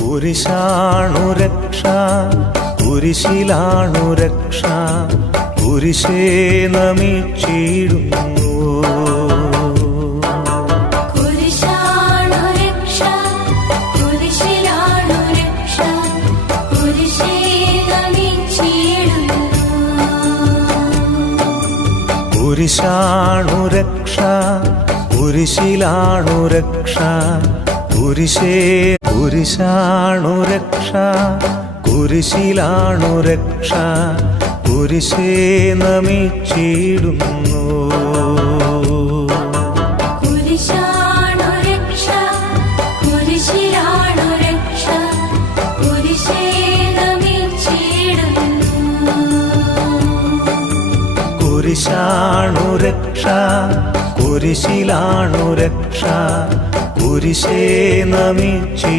കുരിശാണു രക്ഷ, കുരിശിലാണു രക്ഷ, കുരിശേ നമിച്ചിടുന്നു. കുരിശാണു രക്ഷ, കുരിശിലാണു രക്ഷ, കുരിശേ. കുരിശാണു രക്ഷ, കുരിശിലാണു രക്ഷ, കുരിശേ നമിച്ചിടുന്നു. കുരിശാണു രക്ഷ, കുരിശിലാണു രക്ഷ, കുരിശേ നമിച്ചി